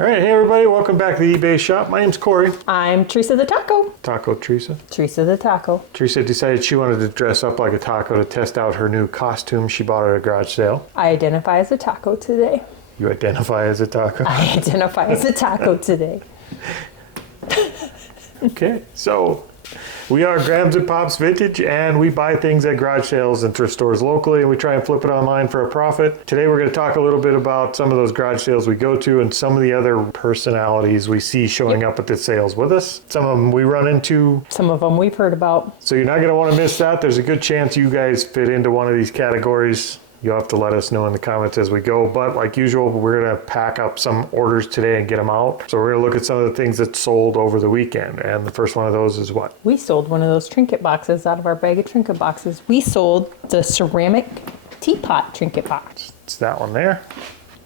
All right, hey everybody, welcome back to the eBay shop. My name's Corey. I'm Teresa the Taco. Taco Teresa. Teresa the Taco. Teresa decided she wanted to dress up like a taco to test out her new costume she bought at a garage sale. I identify as a taco today. You identify as a taco? I identify as a taco today. Okay, so we are Grams and Pops Vintage, and we buy things at garage sales and thrift stores locally, and we try and flip it online for a profit. Today we're going to talk a little bit about some of those garage sales we go to and some of the other personalities we see showing up at the sales with us. Some of them we run into. Some of them we've heard about. So you're not going to want to miss that. There's a good chance you guys fit into one of these categories. You'll have to let us know in the comments as we go. But like usual, we're going to pack up some orders today and get them out. So we're going to look at some of the things that sold over the weekend. And the first one of those is what? We sold one of those trinket boxes out of our bag of trinket boxes. We sold the ceramic teapot trinket box. It's that one there.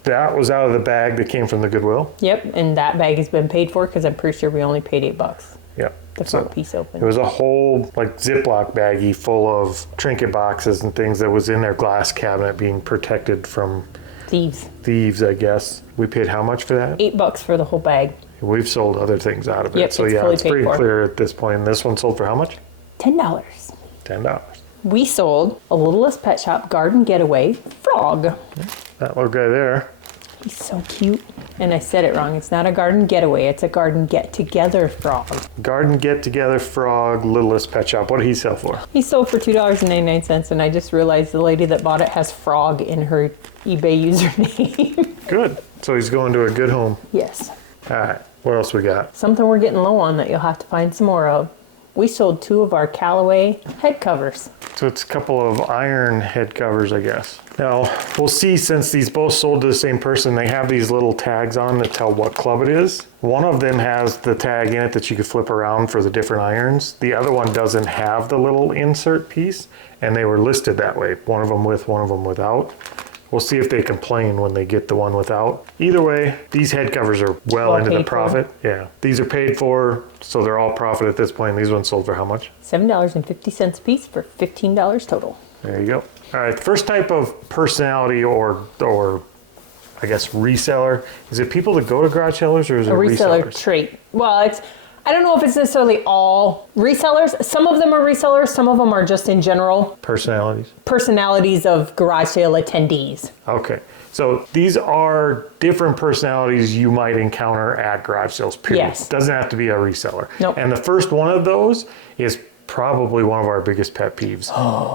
That was out of the bag that came from the Goodwill. Yep, and that bag has been paid for because I'm pretty sure we only paid $8. Yep. The front piece open. It was a whole like Ziploc baggie full of trinket boxes and things that was in their glass cabinet being protected from thieves, I guess. We paid how much for that? $8 for the whole bag. We've sold other things out of it. Yep, So yeah, it's pretty clear at this point. And this one sold for how much? $10. $10. We sold a Littlest Pet Shop Garden Getaway Frog. That little guy there. He's so cute. And I said it wrong. It's not a garden getaway. It's a garden get-together frog. Garden get-together frog, Littlest Pet Shop. What did he sell for? He sold for $2.99, and I just realized the lady that bought it has frog in her eBay username. Good. So he's going to a good home. Yes. All right. What else we got? Something we're getting low on that you'll have to find some more of. We sold 2 of our Callaway head covers. So it's a couple of iron head covers, I guess. Now, we'll see, since these both sold to the same person, they have these little tags on that tell what club it is. One of them has the tag in it that you could flip around for the different irons. The other one doesn't have the little insert piece, and they were listed that way. One of them with, one of them without. We'll see if they complain when they get the one without. Either way, these head covers are well into the profit. Yeah, these are paid for, so they're all profit at this point. These ones sold for how much? $7.50 a piece for $15 total. There you go. All right, the first type of personality or I guess reseller, is it people that go to garage sellers or is it reseller resellers? trait. Well, I don't know if it's necessarily all resellers. Some of them are resellers. Some of them are just in general personalities of garage sale attendees. Okay. So these are different personalities you might encounter at garage sales, period. Yes. Doesn't have to be a reseller. Nope. And the first one of those is probably one of our biggest pet peeves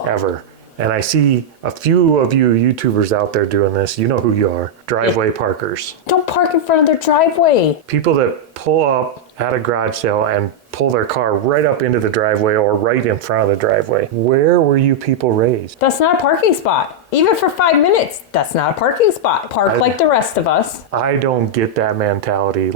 ever. And I see a few of you YouTubers out there doing this. You know who you are. Driveway parkers. Don't park in front of their driveway. People that pull up at a garage sale and pull their car right up into the driveway or right in front of the driveway. Where were you people raised? That's not a parking spot. Even for 5 minutes, that's not a parking spot. Park like the rest of us. I don't get that mentality.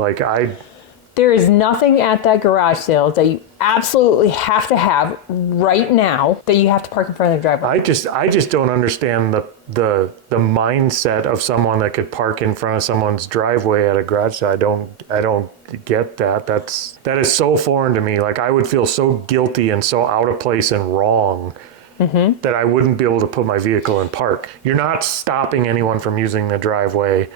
There is nothing at that garage sale that you absolutely have to have right now that you have to park in front of the driveway. I just don't understand the mindset of someone that could park in front of someone's driveway at a garage sale. I don't get that. That is so foreign to me. Like, I would feel so guilty and so out of place and wrong that I wouldn't be able to put my vehicle in park. You're not stopping anyone from using the driveway.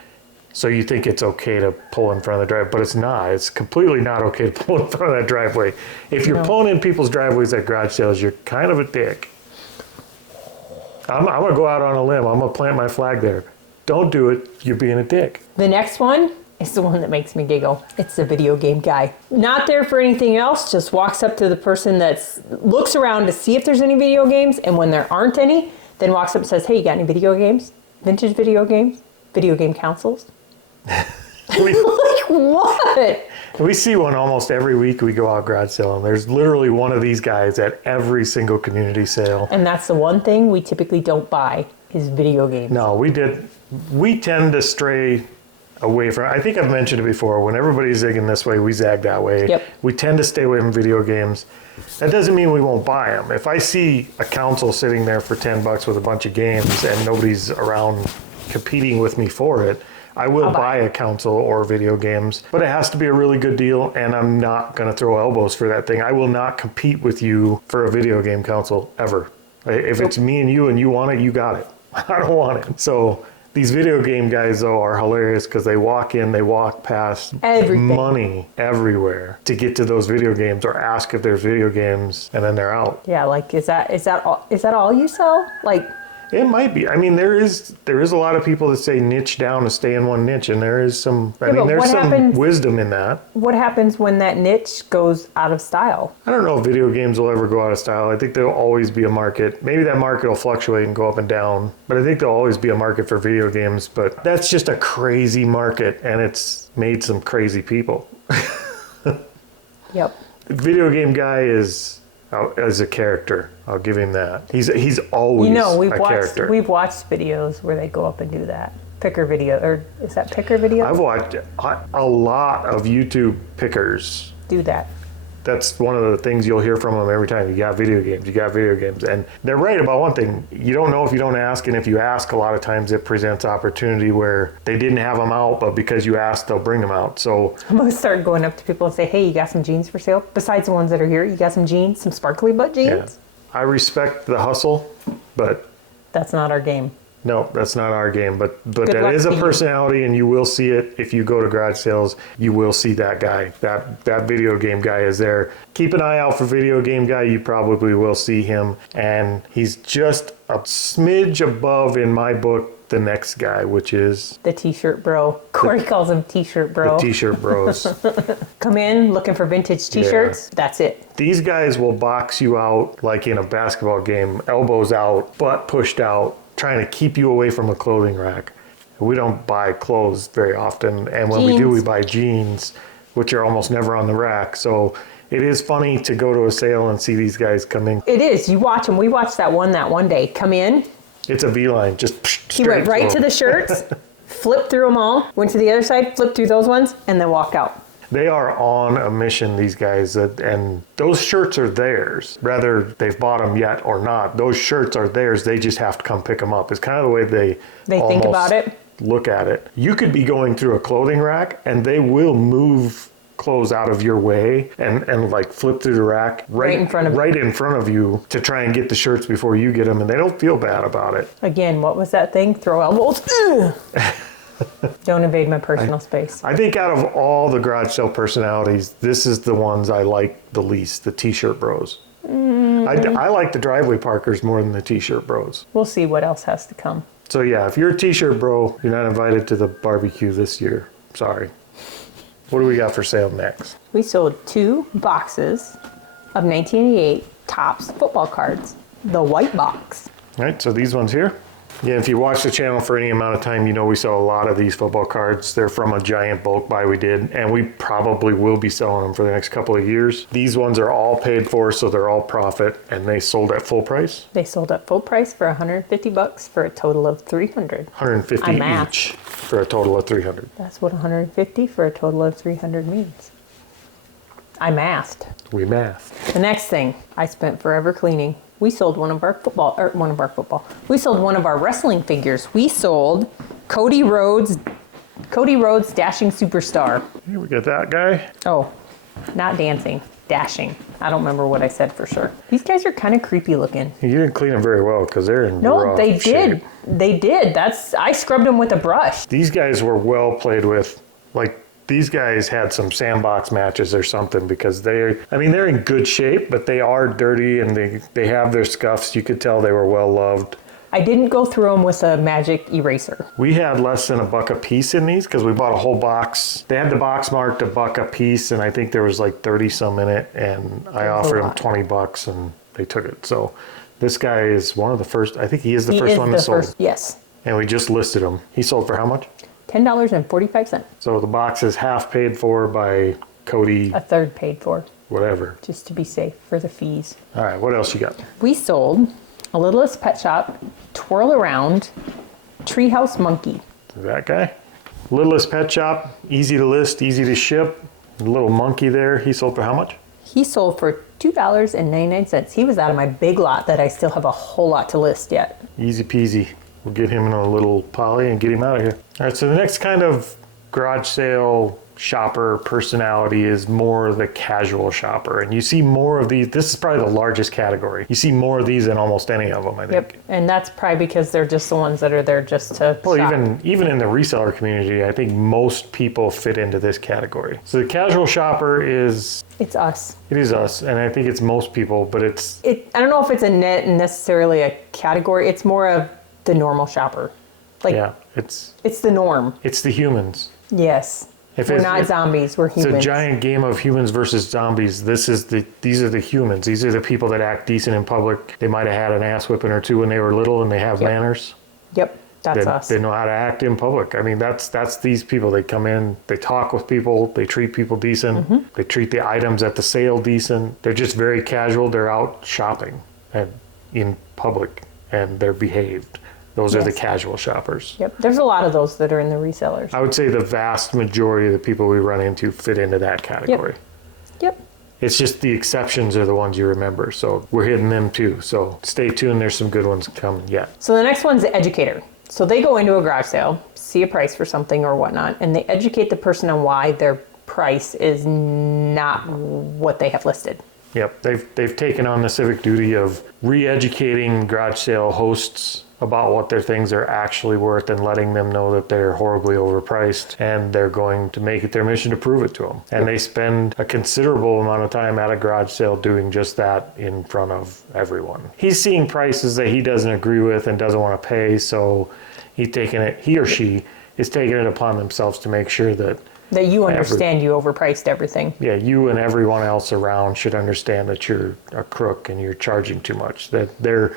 So you think it's okay to pull in front of the driveway, but it's not. It's completely not okay to pull in front of that driveway. If you're pulling in people's driveways at garage sales, you're kind of a dick. I'm going to go out on a limb. I'm going to plant my flag there. Don't do it. You're being a dick. The next one is the one that makes me giggle. It's the video game guy. Not there for anything else, just walks up to the person looks around to see if there's any video games, and when there aren't any, then walks up and says, hey, you got any video games? Vintage video games? Video game consoles? Like, what? We see one almost every week we go out garage sale, and there's literally one of these guys at every single community sale. And that's the one thing we typically don't buy is video games. No, we tend to stray away from, I think I've mentioned it before, when everybody's zigging this way, we zag that way. Yep. We tend to stay away from video games. That doesn't mean we won't buy them. If I see a console sitting there for $10 with a bunch of games and nobody's around competing with me for it, I will buy a console or video games, but it has to be a really good deal, and I'm not going to throw elbows for that thing. I will not compete with you for a video game console ever. If it's me and you want it, you got it. I don't want it. So These video game guys, though, are hilarious because they walk in, they walk past Everything. money everywhere to get to those video games or ask if there's video games, and then they're out. Yeah, like is that all you sell? Like, It might be. I mean, there is a lot of people that say niche down to stay in one niche, and there is some. I mean, but there's what some happens- wisdom in that. what happens when that niche goes out of style? I don't know if video games will ever go out of style. I think there'll always be a market. Maybe that market will fluctuate and go up and down, but I think there'll always be a market for video games. But that's just a crazy market, and it's made some crazy people. Yep. Video game guy is as a character. I'll give him that. He's always character. We've watched videos where they go up and do that. Picker video, or is that picker video? I've watched a lot of YouTube pickers. Do that. That's one of the things you'll hear from them every time. You got video games. And they're right about one thing. You don't know if you don't ask, and if you ask, a lot of times it presents opportunity where they didn't have them out, but because you asked, they'll bring them out. So I'm going to start going up to people and say, hey, you got some jeans for sale? Besides the ones that are here, you got some jeans, some sparkly butt jeans? yeah, I respect the hustle, but That's not our game. no, that's not our game. But Good that luck is a to you. personality, and you will see it if you go to garage sales. You will see that guy. That video game guy is there. Keep an eye out for video game guy. You probably will see him, and he's just a smidge above in my book the next guy, which is The t-shirt bro. Corey calls him t-shirt bro. the t-shirt bros. Come in looking for vintage t-shirts. That's it. These guys will box you out like in a basketball game, elbows out, butt pushed out, trying to keep you away from a clothing rack. We don't buy clothes very often, and when we do, we buy jeans, which are almost never on the rack. So it is funny to go to a sale and see these guys coming. It is. You watch them. We watched that one day. Come in. It's a beeline, just He went right to the shirts, flipped through them all, went to the other side, flipped through those ones, and then walked out. They are on a mission, these guys, and those shirts are theirs, whether they've bought them yet or not. Those shirts are theirs. They just have to come pick them up. It's kind of the way they think about it. Look at it. You could be going through a clothing rack, and they will move clothes out of your way and like flip through the rack Right in front of you to try and get the shirts before you get them, and they don't feel bad about it. Again, what was that thing? Throw elbows. Ugh. Don't invade my personal space. I think out of all the garage sale personalities, this is the ones I like the least, the t-shirt bros. I like the driveway parkers more than the t-shirt bros. We'll see what else has to come. So yeah, if you're a t-shirt bro, you're not invited to the barbecue this year. Sorry. What do we got for sale next? We sold 2 boxes of 1988 Topps football cards, the white box. All right, so these ones here. Yeah, if you watch the channel for any amount of time, you know we sell a lot of these football cards. They're from a giant bulk buy we did, and we probably will be selling them for the next couple of years. These ones are all paid for, so they're all profit, and they sold at full price. They sold at full price for $150 for a total of $300. 150 I mathed. each for a total of 300. That's what 150 for a total of 300 means. I mathed. We math. The next thing, I spent forever cleaning. We sold one of our We sold one of our wrestling figures. We sold Cody Rhodes Dashing Superstar. Here we got that guy. Oh, not dancing, dashing. I don't remember what I said for sure. These guys are kind of creepy looking. You didn't clean them very well because they're in No, rough they shape. did. They did. I scrubbed them with a brush. These guys were well played with. Like, these guys had some sandbox matches or something because they're in good shape, but they are dirty and they have their scuffs. You could tell they were well loved. I didn't go through them with a magic eraser. We had less than $1 a piece in these because we bought a whole box. They had the box marked $1 a piece, and I think there was like 30 some in it, and I offered them $20 and they took it. So this guy is one of the first. I think he is the first one that sold. Yes. And we just listed him. He sold for how much? $10.45. So the box is half paid for by Cody, A third paid for, whatever. just to be safe for the fees. All right, what else you got? We sold a Littlest Pet Shop Twirl Around Treehouse Monkey. That guy. Littlest Pet Shop, easy to list, easy to ship. The little monkey there, he sold for how much? He sold for $2.99. He was out of my big lot that I still have a whole lot to list yet. Easy peasy. We'll get him in a little poly and get him out of here. All right, so the next kind of garage sale shopper personality is more the casual shopper. And you see more of these. This is probably the largest category. You see more of these than almost any of them, I think. Yep, and that's probably because they're just the ones that are there just to Well, shop. even in the reseller community, I think most people fit into this category. So the casual shopper is... It's us. It is us, and I think it's most people, but it's... I don't know if it's necessarily a category. It's more of the normal shopper. Like, Yeah, it's the norm. it's the humans. Yes. If We're it's- not if- zombies, we're It's a humans. giant game of humans versus zombies. These are the humans. These are the people that act decent in public. They might have had an ass whipping or two when they were little, and they have Yep. manners. Yep, that's us. They know how to act in public. I mean, that's these people. They come in, they talk with people, they treat people decent, Mm-hmm. they treat the items at the sale decent. They're just very casual. They're out shopping and in public, and they're behaved. Those are the Yes. casual shoppers. Yep, there's a lot of those that are in the resellers. I would say the vast majority of the people we run into fit into that category. Yep. It's just the exceptions are the ones you remember. So we're hitting them too. So stay tuned. There's some good ones coming yet. So the next one's the educator. So they go into a garage sale, see a price for something or whatnot, and they educate the person on why their price is not what they have listed. Yep. They've taken on the civic duty of re-educating garage sale hosts about what their things are actually worth and letting them know that they're horribly overpriced, and they're going to make it their mission to prove it to them. And they spend a considerable amount of time at a garage sale doing just that in front of everyone. He's seeing prices that he doesn't agree with and doesn't want to pay, so he or she is taking it upon themselves to make sure that That you understand you overpriced everything. yeah, you and everyone else around should understand that you're a crook and you're charging too much. That they're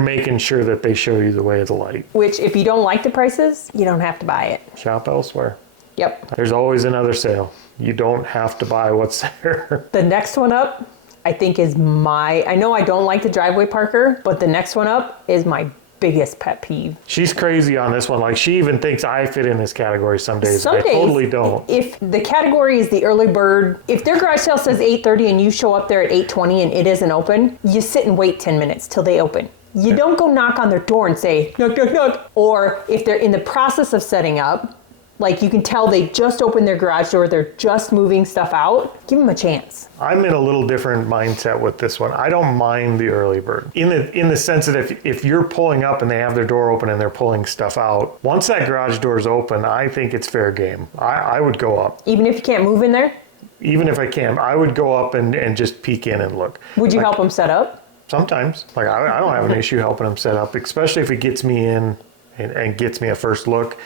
making sure that they show you the way of the light. Which, if you don't like the prices, you don't have to buy it. Shop elsewhere. Yep. There's always another sale. You don't have to buy what's there. The next one up, I think, is I know I don't like the driveway parker, but the next one up is my biggest pet peeve. She's crazy on this one. Like, she even thinks I fit in this category some days. Some I days, totally don't. If the category is the early bird, if their garage sale says 8:30 and you show up there at 8:20 and it isn't open, you sit and wait 10 minutes till they open. You don't go knock on their door and say, knock, knock, knock. Or if they're in the process of setting up, like you can tell they just opened their garage door, they're just moving stuff out, give them a chance. I'm in a little different mindset with this one. I don't mind the early bird in the sense that if you're pulling up and they have their door open and they're pulling stuff out, once that garage door is open, I think it's fair game. I would go up. Even if you can't move in there, Even if I can, I would go up and just peek in and look. would you help them set up? Sometimes. Like, I don't have an issue helping them set up, especially if it gets me in and gets me a first look.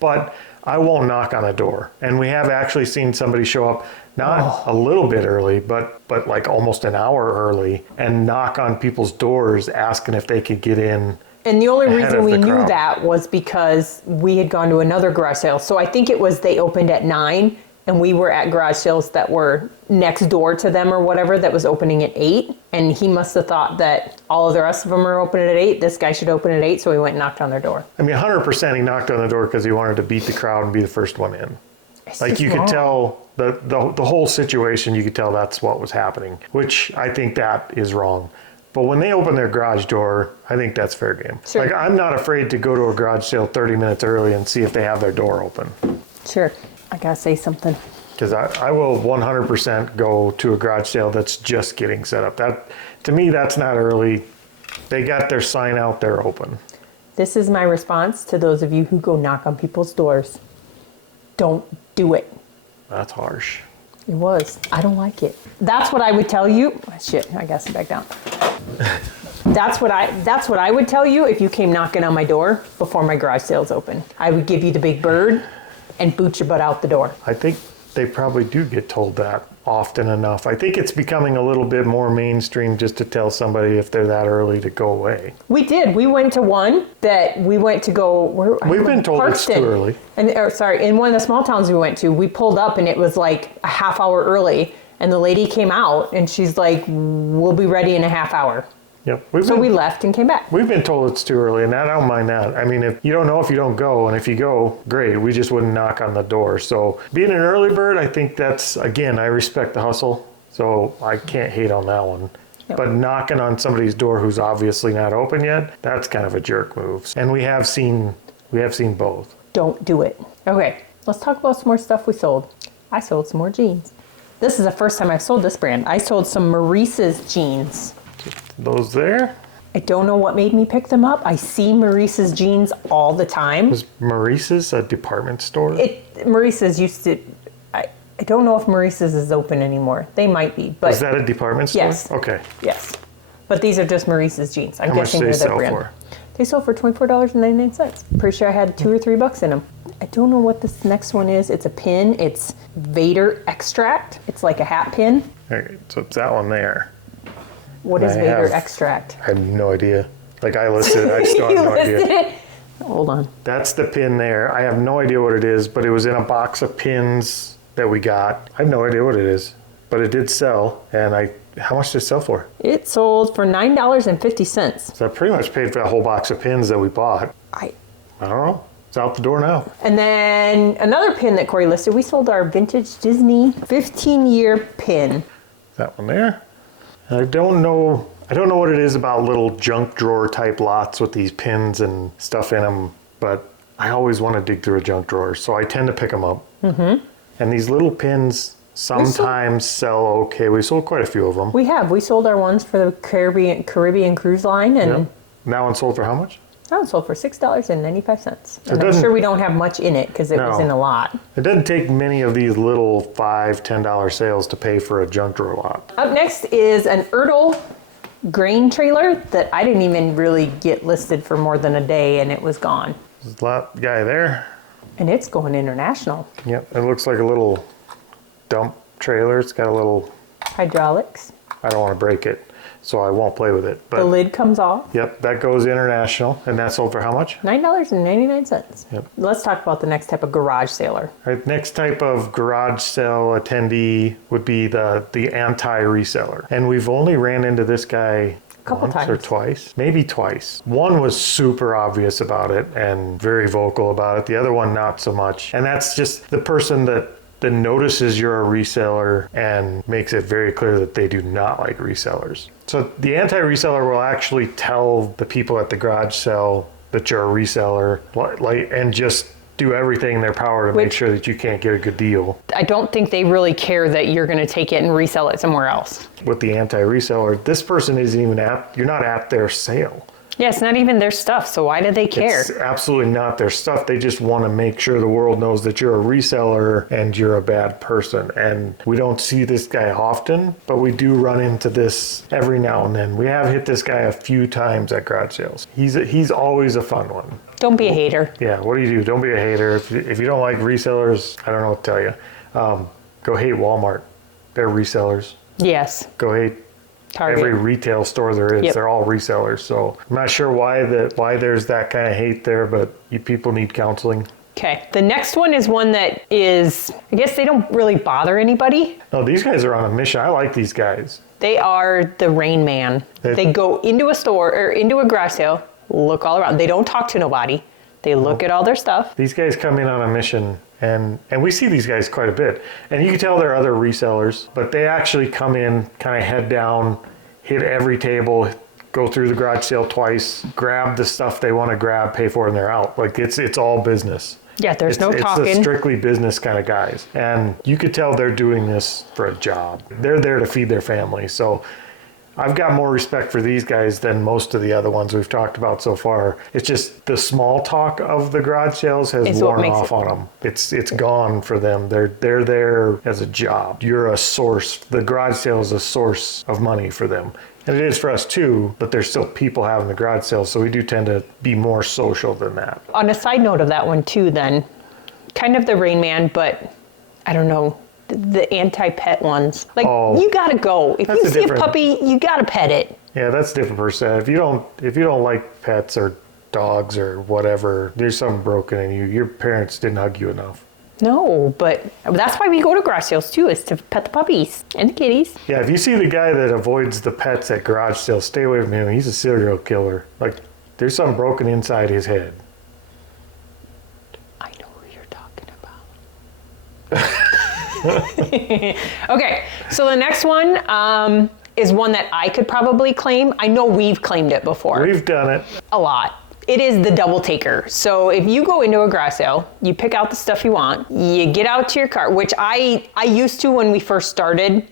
But I won't knock on a door. And we have actually seen somebody show up, not a little bit early, but like almost an hour early, and knock on people's doors asking if they could get in. And the only Ahead reason of we the knew crowd. that was because we had gone to another garage sale. So I think it was they opened at 9 and we were at garage sales that were next door to them or whatever that was opening at 8. And he must have thought that all of the rest of them are open at 8. This guy should open at 8. So he went and knocked on their door. I mean, 100% he knocked on the door because he wanted to beat the crowd and be the first one in. It's Like, just you could wrong. tell the whole situation, you could tell that's what was happening, which I think that is wrong. But when they open their garage door, I think that's fair game. Sure. Like, I'm not afraid to go to a garage sale 30 minutes early and see if they have their door open. Sure. I got to say something. Because I will 100% go to a garage sale that's just getting set up. That, to me, that's not early. They got their sign out there open. This is my response to those of you who go knock on people's doors. Don't do it. That's harsh. It was. I don't like it. That's what I would tell you. Shit, I gotta sit back down. That's what I would tell you if you came knocking on my door before my garage sale's open. I would give you the big bird and boot your butt out the door. I think they probably do get told that often enough. I think it's becoming a little bit more mainstream just to tell somebody if they're that early to go away. We did. We went to one that we went to go. We've been told it's too early. And in one of the small towns we went to, we pulled up and it was like a half hour early. And the lady came out and she's like, "We'll be ready in a half hour." Yep. So we left and came back. We've been told it's too early, and I don't mind that. I mean, if you don't know if you don't go, and if you go, great. We just wouldn't knock on the door. So being an early bird, I think that's, again, I respect the hustle, so I can't hate on that one. Yep. But knocking on somebody's door who's obviously not open yet, that's kind of a jerk move. And we have seen both. Don't do it. Okay, let's talk about some more stuff we sold. I sold some more jeans. This is the first time I've sold this brand. I sold some Maurice's jeans. Those there? I don't know what made me pick them up. I see Maurice's jeans all the time. Was Maurice's a department store? Maurice's used to, I don't know if Maurice's is open anymore. They might be, but. Is that a department store? Yes. Okay. Yes. But these are just Maurice's jeans. I'm How much guessing do they they're their sell brand. for? They sold for $24.99. Pretty sure I had $2 or $3 in them. I don't know what this next one is. It's a pin. It's Vader extract. It's like a hat pin. Okay, so it's that one there. What is I Vader have- extract? I have no idea. Like I listed it, I just don't You have no listed idea. it? Hold on. That's the pin there. I have no idea what it is, but it was in a box of pins that we got. I have no idea what it is, but it did sell. And how much did it sell for? It sold for $9.50. So I pretty much paid for that whole box of pins that we bought. I don't know. It's out the door now. And then another pin that Corey listed, we sold our vintage Disney 15-year pin. That one there. And I don't know what it is about little junk drawer type lots with these pins and stuff in them, but I always want to dig through a junk drawer, so I tend to pick them up. Mm-hmm. And these little pins sometimes sell okay. We sold quite a few of them. We have. We sold our ones for the Caribbean Cruise Line, and Yep. And that one sold for how much? that one sold for $6.95. And I'm doesn't- sure we don't have much in it because it was No. in a lot. It doesn't take many of these little $5, $10 sales to pay for a junk drawer lot. Up next is an Ertl grain trailer that I didn't even really get listed for more than a day, and it was gone. There's a lot guy there. And it's going international. Yep, it looks like a little dump trailer. It's got a little, Hydraulics. I don't want to break it, so I won't play with it. The But lid comes off. yep, that goes international, and that sold for how much? $9.99. Yep. Let's talk about the next type of garage sailor. All right, next type of garage sale attendee would be the anti-reseller. And we've only ran into this guy Couple once or times. twice, maybe twice. One was super obvious about it and very vocal about it. The other one, not so much. And that's just the person that notices you're a reseller and makes it very clear that they do not like resellers. So the anti-reseller will actually tell the people at the garage sale that you're a reseller, and just do everything in their power to make sure that you can't get a good deal. I don't think they really care that you're going to take it and resell it somewhere else. With the anti-reseller, this person isn't even you're not at their sale. Yeah, it's not even their stuff, so why do they care? It's absolutely not their stuff. They just want to make sure the world knows that you're a reseller and you're a bad person. And we don't see this guy often, but we do run into this every now and then. We have hit this guy a few times at garage sales. He's always a fun one. Don't be a hater. Yeah, what do? Don't be a hater. If you don't like resellers, I don't know what to tell you. Go hate Walmart. They're resellers. Yes. Go hate Target. every retail store there is. Yep. They're all resellers. So I'm not sure why there's that kind of hate there, but you people need counseling. Okay. The next one is one that is, I guess they don't really bother anybody. No, these guys are on a mission. I like these guys. They are the Rain Man. They go into a store or into a garage sale, look all around. They don't talk to nobody. They look at all their stuff. These guys come in on a mission, and we see these guys quite a bit. And you can tell they're other resellers, but they actually come in kind of head down, hit every table, go through the garage sale twice, grab the stuff they want to grab, pay for it, and they're out. Like it's all business. Yeah, there's no It's talking. the strictly business kind of guys. And you could tell they're doing this for a job. They're there to feed their family. So I've got more respect for these guys than most of the other ones we've talked about so far. It's just the small talk of the garage sales has worn off on them. It's gone for them. They're there as a job. You're a source. The garage sale is a source of money for them. And it is for us too, but there's still people having the garage sales, so we do tend to be more social than that. On a side note of that one too, then, kind of the Rain Man, but I don't know, the anti-pet ones. Like, you gotta go. If you see a puppy, you gotta pet it. Yeah, that's a different person. If you don't like pets or dogs or whatever, there's something broken in you. Your parents didn't hug you enough. No, but that's why we go to garage sales too, is to pet the puppies and the kitties. Yeah, if you see the guy that avoids the pets at garage sales, stay away from him. He's a serial killer. Like, there's something broken inside his head. I know who you're talking about. Okay, so the next one is one that I could probably claim. I know we've claimed it before. We've done it. A lot. It is the double taker. So if you go into a garage sale, you pick out the stuff you want, you get out to your car, which I used to when we first started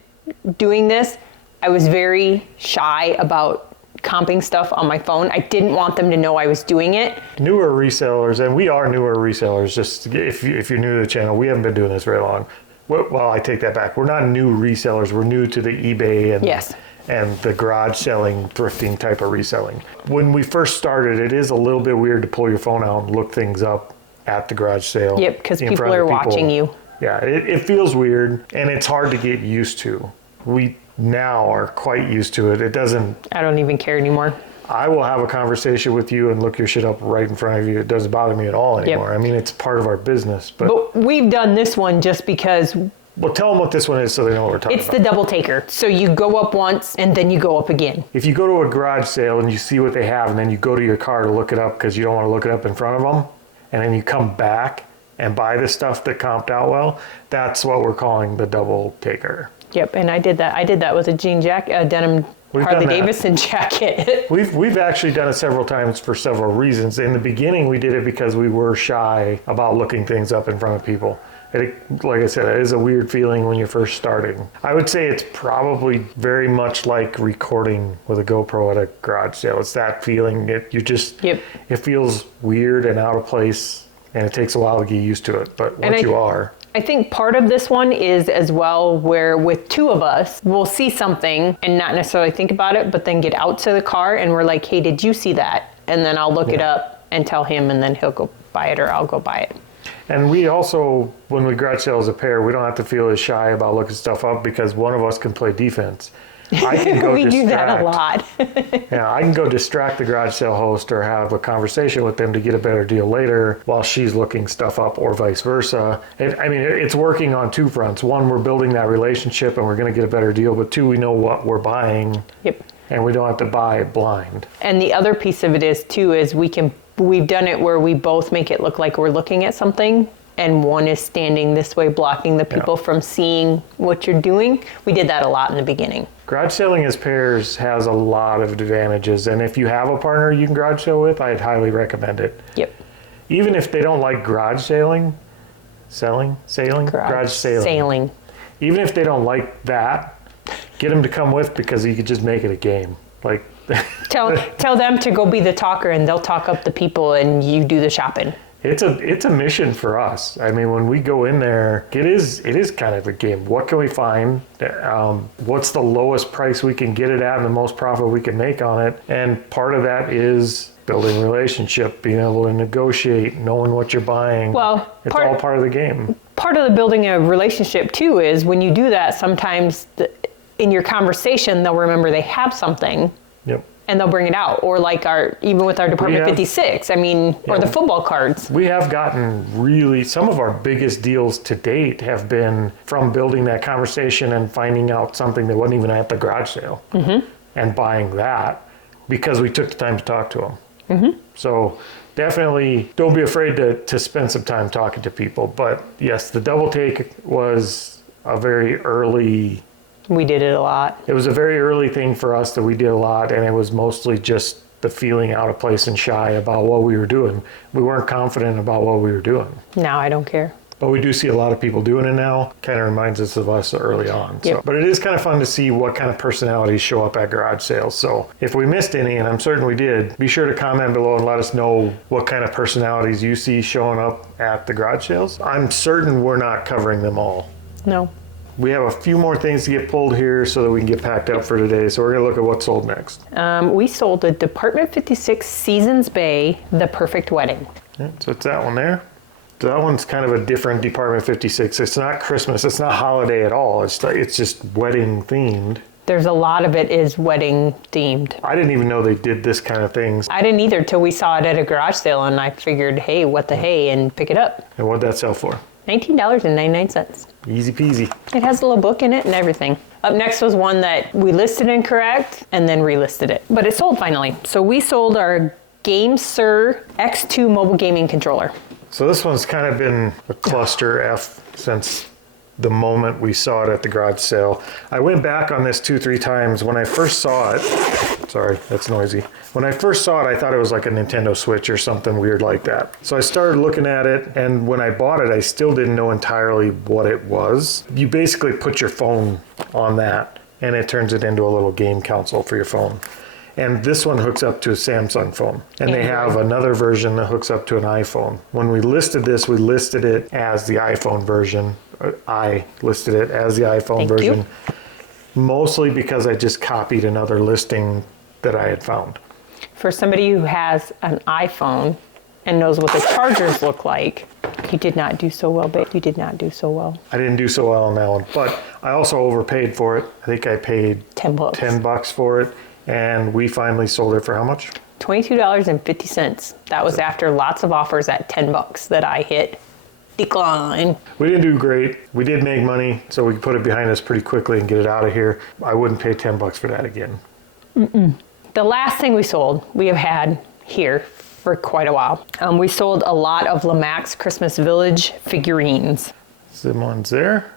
doing this. I was very shy about comping stuff on my phone. I didn't want them to know I was doing it. Newer resellers, and we are newer resellers, just if you're new to the channel, we haven't been doing this very long. Well, I take that back. We're not new resellers. We're new to the eBay and Yes. and the garage selling, thrifting type of reselling. When we first started, it is a little bit weird to pull your phone out and look things up at the garage sale. Yep, because in people front of are watching you. Yeah, it feels weird, and it's hard to get used to. We now are quite used to it. It doesn't... I don't even care anymore. I will have a conversation with you and look your shit up right in front of you. It doesn't bother me at all anymore. Yep. I mean, it's part of our business. But we've done this one just because well, tell them what this one is so they know what we're talking it's about. the double taker. So you go up once and then you go up again. If you go to a garage sale and you see what they have and then you go to your car to look it up because you don't want to look it up in front of them, and then you come back and buy the stuff that comped out well, that's what we're calling the double taker. Yep, and I did that. I did that with a jean jacket, a denim We've Harley done that. Davidson jacket. We've actually done it several times for several reasons. In the beginning, we did it because we were shy about looking things up in front of people. Like I said, it is a weird feeling when you're first starting. I would say it's probably very much like recording with a GoPro at a garage sale. It's that feeling. It feels weird and out of place, and it takes a while to get used to it. But once you are. I think part of this one is as well where with two of us, we'll see something and not necessarily think about it, but then get out to the car and we're like, hey, did you see that? And then I'll look it up and tell him, and then he'll go buy it or I'll go buy it. And we also, when we garage sale as a pair, we don't have to feel as shy about looking stuff up because one of us can play defense. I can go we do that a lot. Yeah, I can go distract the garage sale host or have a conversation with them to get a better deal later while she's looking stuff up, or vice versa. It's working on two fronts. One, we're building that relationship and we're going to get a better deal. But two, we know what we're buying. Yep. And we don't have to buy it blind. And the other piece of it is too, is we've done it where we both make it look like we're looking at something, and one is standing this way blocking the people from seeing what you're doing. We did that a lot in the beginning. Garage selling as pairs has a lot of advantages, and if you have a partner you can garage sale with, I'd highly recommend it. Yep. Even if they don't like garage sailing, garage sailing. Even if they don't like that, get them to come with, because you could just make it a game. Like tell them to go be the talker, and they'll talk up the people, and you do the shopping. It's a mission for us. I mean, when we go in there, it is kind of a game. What can we find? What's the lowest price we can get it at and the most profit we can make on it? And part of that is building a relationship, being able to negotiate, knowing what you're buying. Well, it's all part of the game. Part of the building a relationship too is when you do that, sometimes in your conversation, they'll remember they have something. Yep. And they'll bring it out, or like even with our Department 56, or the football cards. We have gotten some of our biggest deals to date have been from building that conversation and finding out something that wasn't even at the garage sale, and buying that because we took the time to talk to them. Mm-hmm. So definitely don't be afraid to spend some time talking to people. But yes, the double take was a very early... We did it a lot. It was a very early thing for us that we did a lot, and it was mostly just the feeling out of place and shy about what we were doing. We weren't confident about what we were doing. Now I don't care. But we do see a lot of people doing it now. Kind of reminds us of us early on. Yep. So, but it is kind of fun to see what kind of personalities show up at garage sales. So if we missed any, and I'm certain we did, be sure to comment below and let us know what kind of personalities you see showing up at the garage sales. I'm certain we're not covering them all. No. We have a few more things to get pulled here so that we can get packed up for today. So we're going to look at what sold next. We sold a Department 56 Seasons Bay, The Perfect Wedding. Yeah, so it's that one there. So that one's kind of a different Department 56. It's not Christmas. It's not holiday at all. It's just wedding themed. There's a lot of it is wedding themed. I didn't even know they did this kind of things. I didn't either till we saw it at a garage sale, and I figured, hey, what the hey, and pick it up. And what'd that sell for? $19.99. Easy peasy. It has a little book in it and everything. Up next was one that we listed incorrect and then relisted it. But it sold finally. So we sold our GameSir X2 mobile gaming controller. So this one's kind of been a cluster F since the moment we saw it at the garage sale. I went back on this 2-3 times. When I first saw it, Sorry, that's noisy. When I first saw it, I thought it was like a Nintendo Switch or something weird like that. So I started looking at it, and when I bought it, I still didn't know entirely what it was. You basically put your phone on that, and it turns it into a little game console for your phone. And this one hooks up to a Samsung phone. And they have another version that hooks up to an iPhone. When we listed this, we listed it as the iPhone version. I listed it as the iPhone version. Mostly because I just copied another listing that I had found. For somebody who has an iPhone and knows what the chargers look like, you did not do so well, babe. You did not do so well. I didn't do so well on that one, but I also overpaid for it. I think I paid $10. $10 for it, and we finally sold it for how much? $22.50. That was after lots of offers at $10 that I hit. Decline. We didn't do great. We did make money, so we could put it behind us pretty quickly and get it out of here. I wouldn't pay $10 for that again. The last thing we sold, we have had here for quite a while. We sold a lot of Lemax Christmas Village figurines. Some ones there.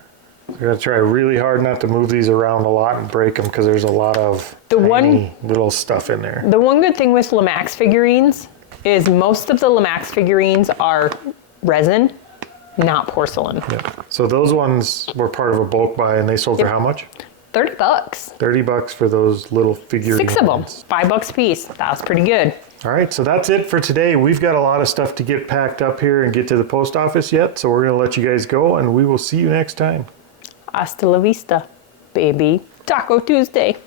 I gotta try really hard not to move these around a lot and break them because there's a lot of tiny little stuff in there. The one good thing with Lemax figurines is most of the Lemax figurines are resin, not porcelain. Yep. So those ones were part of a bulk buy, and they sold for how much? $30. $30 for those little figurines. 6 of them, $5 a piece. That was pretty good. All right, so that's it for today. We've got a lot of stuff to get packed up here and get to the post office yet, so we're gonna let you guys go, and we will see you next time. Hasta la vista, baby. Taco Tuesday.